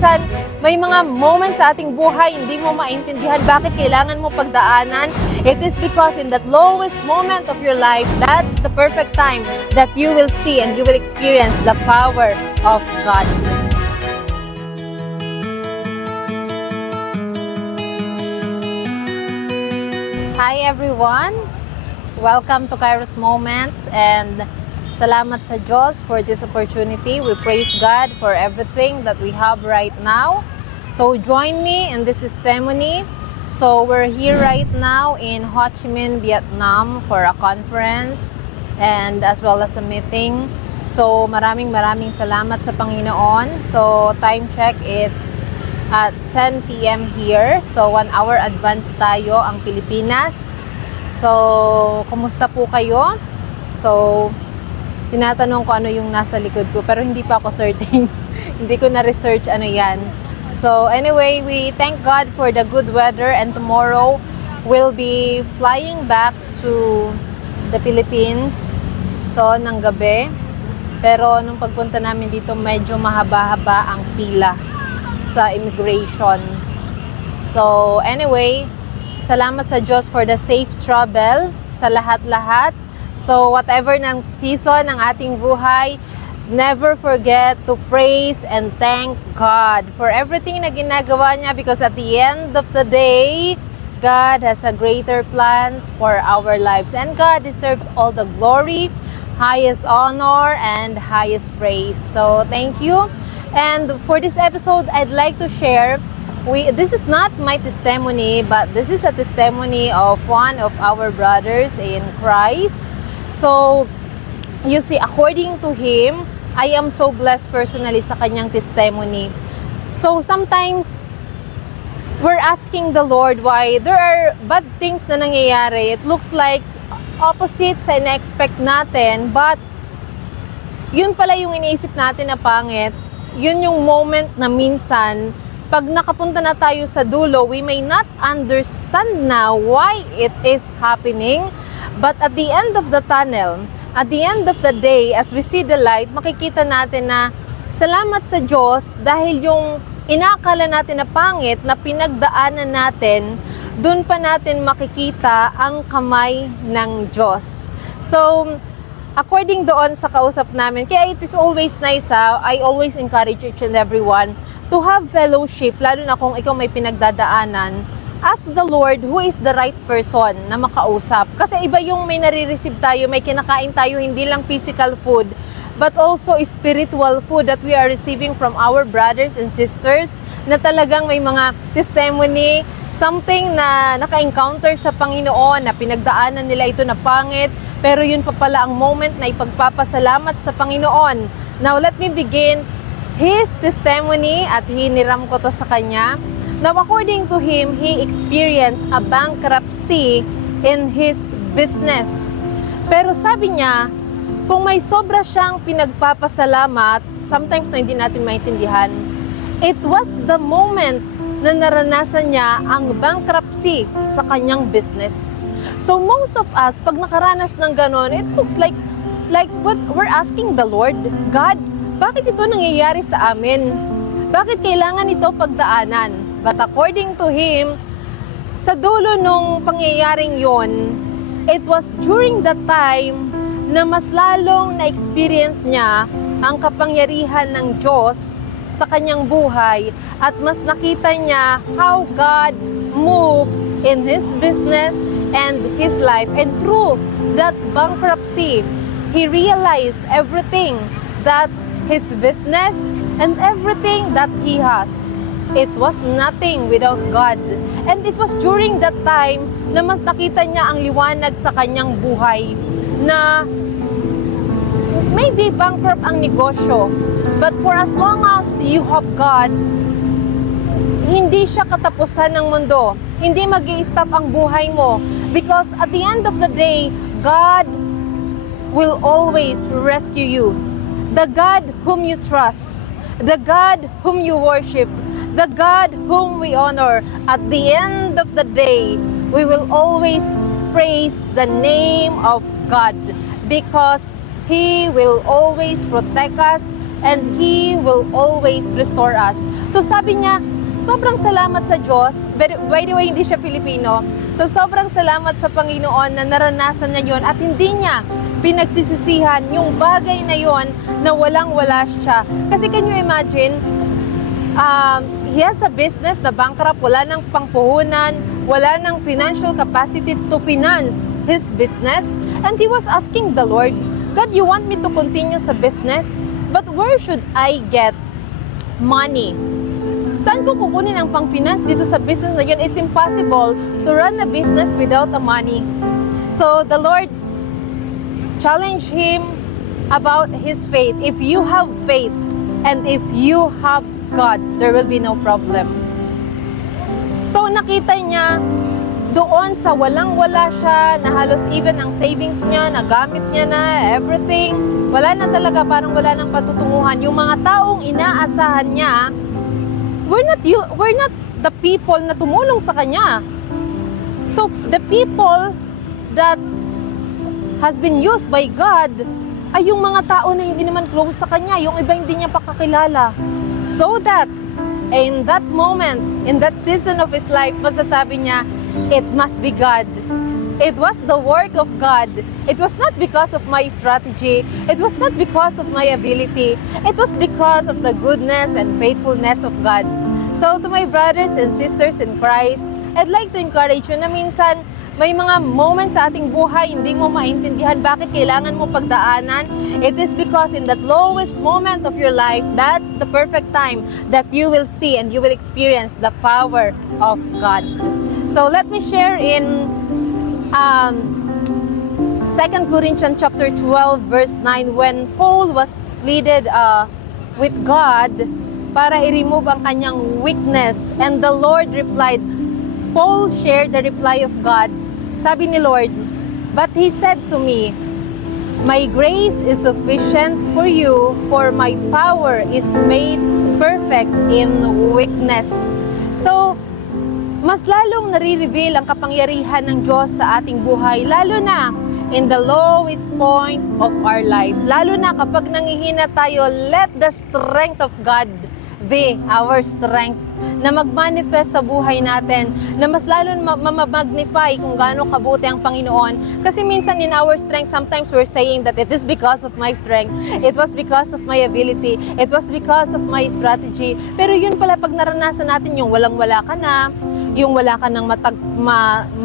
minsan may mga moments sa ating buhay hindi mo maintindihan bakit kailangan mo pagdaanan. It is because in that lowest moment of your life, that's the perfect time that you will see and you will experience the power of God. Hi everyone! Welcome to Kairos Moments, and salamat sa Diyos for this opportunity. We praise God for everything that we have right now. So join me in this testimony. So we're here right now in Ho Chi Minh, Vietnam for a conference and as well as a meeting. So maraming salamat sa Panginoon. So time check, it's at 10 p.m. here. So 1 hour advance tayo ang Pilipinas. So kumusta po kayo? So tinatanong ko ano yung nasa likod ko, pero hindi pa ako certain. Hindi ko na-research ano yan. So anyway, we thank God for the good weather, and tomorrow we'll be flying back to the Philippines. So ng gabi. Pero nung pagpunta namin dito, medyo mahaba-haba ang pila sa immigration. So anyway, salamat sa Diyos for the safe travel sa lahat-lahat. So whatever ng season ng ating buhay, never forget to praise and thank God for everything na ginagawa niya, because at the end of the day, God has a greater plans for our lives, and God deserves all the glory, highest honor, and highest praise. So thank you. And for this episode, I'd like to share, this is not my testimony, but this is a testimony of one of our brothers in Christ. So, you see, according to him, I am so blessed personally sa kanyang testimony. So, sometimes, we're asking the Lord why there are bad things na nangyayari. It looks like opposite sa ina-expect natin, but yun pala yung iniisip natin na pangit. Yun yung moment na minsan, pag nakapunta na tayo sa dulo, we may not understand now why it is happening. But at the end of the tunnel, at the end of the day, as we see the light, makikita natin na salamat sa Diyos dahil yung inakala natin na pangit na pinagdaanan natin, dun pa natin makikita ang kamay ng Diyos. So, according doon sa kausap namin, kaya it is always nice, I always encourage each and everyone to have fellowship, lalo na kung ikaw may pinagdadaanan. Ask the Lord who is the right person na makausap. Kasi iba yung may nare-receive tayo, may kinakain tayo, hindi lang physical food, but also spiritual food that we are receiving from our brothers and sisters na talagang may mga testimony, something na naka-encounter sa Panginoon, na pinagdaanan nila ito na pangit, pero yun pa pala ang moment na ipagpapasalamat sa Panginoon. Now, let me begin his testimony at hiniram ko to sa kanya. Now, according to him, he experienced a bankruptcy in his business. Pero sabi niya, kung may sobra siyang pinagpapasalamat, sometimes na hindi natin maintindihan, it was the moment na naranasan niya ang bankruptcy sa kanyang business. So most of us, pag nakaranas ng ganon, it looks like what we're asking the Lord, God, bakit ito nangyayari sa amin? Bakit kailangan ito pagdaanan? But according to him, sa dulo nung pangyayaring yon, it was during that time na mas lalong na-experience niya ang kapangyarihan ng Diyos sa kanyang buhay, at mas nakita niya how God moved in his business and his life. And through that bankruptcy, he realized everything that his business and everything that he has, it was nothing without God. And it was during that time na mas nakita niya ang liwanag sa kanyang buhay, na maybe bankrupt ang negosyo, but for as long as you have God, hindi siya katapusan ng mundo. Hindi mag-i-stop ang buhay mo. Because at the end of the day, God will always rescue you. The God whom you trust, the God whom you worship, the God whom we honor, at the end of the day, we will always praise the name of God, because He will always protect us. and He will always restore us. So sabi niya, sobrang salamat sa Diyos. By the way, hindi siya Pilipino. So sobrang salamat sa Panginoon na naranasan niya yun at hindi niya pinagsisisihan yung bagay na yon na walang-wala siya. Kasi can you imagine, he has a business na bankrupt, wala ng pangpuhunan, wala ng financial capacity to finance his business. And he was asking the Lord, God, you want me to continue sa business? But where should I get money? Saan ko kukunin ang pang-finance dito sa business na yun? It's impossible to run a business without the money. So the Lord challenged him about his faith. If you have faith and if you have God, there will be no problem. So nakita niya doon sa walang-wala siya, na halos even ang savings niya, nagamit niya na everything. Wala na talaga, parang wala nang patutunguhan. Yung mga taong inaasahan niya, we're not the people na tumulong sa kanya. So the people that has been used by God ay yung mga tao na hindi naman close sa kanya, yung iba hindi niya pakakilala. So that in that moment, in that season of his life, masasabi niya, it must be God. It was the work of God. It was not because of my strategy. It was not because of my ability. It was because of the goodness and faithfulness of God. So to my brothers and sisters in Christ, I'd like to encourage you na minsan may mga moments sa ating buhay hindi mo maintindihan bakit kailangan mo pagdaanan. It is because in that lowest moment of your life, that's the perfect time that you will see and you will experience the power of God. So let me share in 2 Corinthians chapter 12 verse 9, when Paul was pleaded with God para i-remove ang kanyang weakness, and the Lord replied. Paul shared the reply of God. Sabi ni Lord, but he said to me, my grace is sufficient for you, for my power is made perfect in weakness. So, mas lalong nare-reveal ang kapangyarihan ng Diyos sa ating buhay, lalo na in the lowest point of our life. Lalo na kapag nangihina tayo, let the strength of God be our strength na mag-manifest sa buhay natin, na mas lalo ma-magnify kung gaano kabuti ang Panginoon. Kasi minsan in our strength, sometimes we're saying that it is because of my strength, it was because of my ability, it was because of my strategy. Pero yun pala, pag naranasan natin yung walang-wala ka na, yung wala ka ng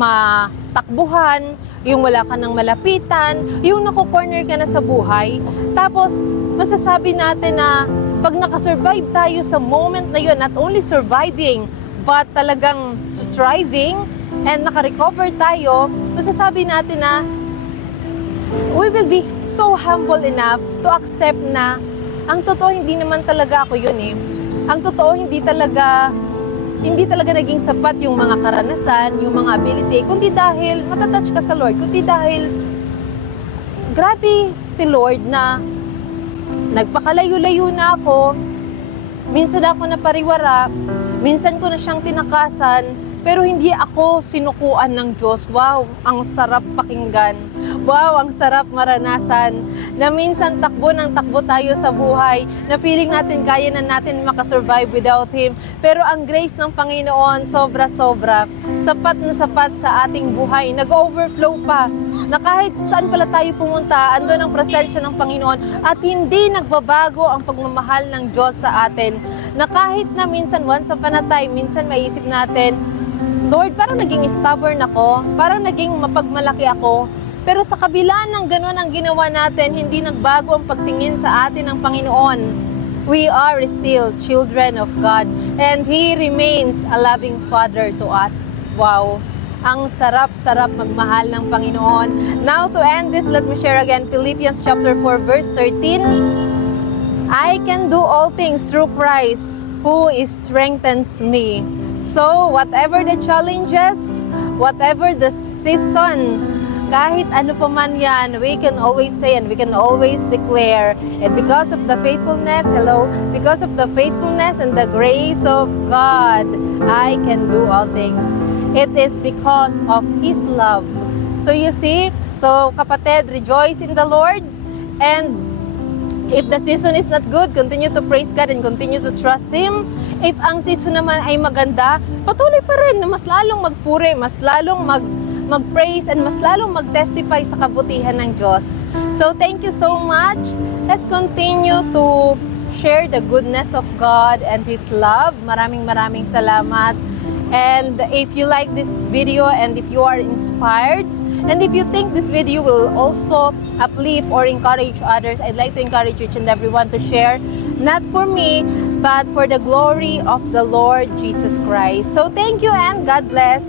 matakbuhan, yung wala ka ng malapitan, yung nakukorner ka na sa buhay, tapos masasabi natin na pag nakasurvive tayo sa moment na yun, not only surviving, but talagang thriving, and nakarecover tayo, masasabi natin na we will be so humble enough to accept na ang totoo hindi naman talaga ako yun eh. Ang totoo hindi talaga naging sapat yung mga karanasan, yung mga ability, kundi dahil matatouch ka sa Lord, kundi dahil grabe si Lord na nagpakalayo-layo na ako, minsan ako napariwara, minsan ko na siyang tinakasan, pero hindi ako sinukuan ng Diyos. Wow, ang sarap pakinggan. Wow, ang sarap maranasan na minsan takbo ng takbo tayo sa buhay, na feeling natin kaya na natin makasurvive without Him. Pero ang grace ng Panginoon, sobra-sobra, sapat na sapat sa ating buhay, nag-overflow pa, na kahit saan pala tayo pumunta, andun ang presensya ng Panginoon, at hindi nagbabago ang pagmamahal ng Diyos sa atin, na kahit na minsan, once upon a time, minsan maisip natin, Lord, parang naging stubborn ako, parang naging mapagmalaki ako, pero sa kabila ng ganun ang ginawa natin, hindi nagbago ang pagtingin sa atin ng Panginoon. We are still children of God, and He remains a loving Father to us. Wow! Ang sarap-sarap magmahal ng Panginoon. Now, to end this, let me share again Philippians chapter 4, verse 13. I can do all things through Christ who strengthens me. So, whatever the challenges, whatever the season, kahit ano pa man yan, we can always say and we can always declare, and because of the faithfulness, because of the faithfulness and the grace of God, I can do all things. It is because of His love. So you see, so kapatid, rejoice in the Lord, and If the season is not good, continue to praise God and continue to trust Him. If ang season naman ay maganda, patuloy pa rin na mas lalong magpuri, mas lalong mag-praise, and mas lalong mag-testify sa kabutihan ng Diyos. So, thank you so much. Let's continue to share the goodness of God and His love. Maraming salamat. And if you like this video and if you are inspired, and if you think this video will also uplift or encourage others, I'd like to encourage each and everyone to share, not for me, but for the glory of the Lord Jesus Christ. So thank you and God bless.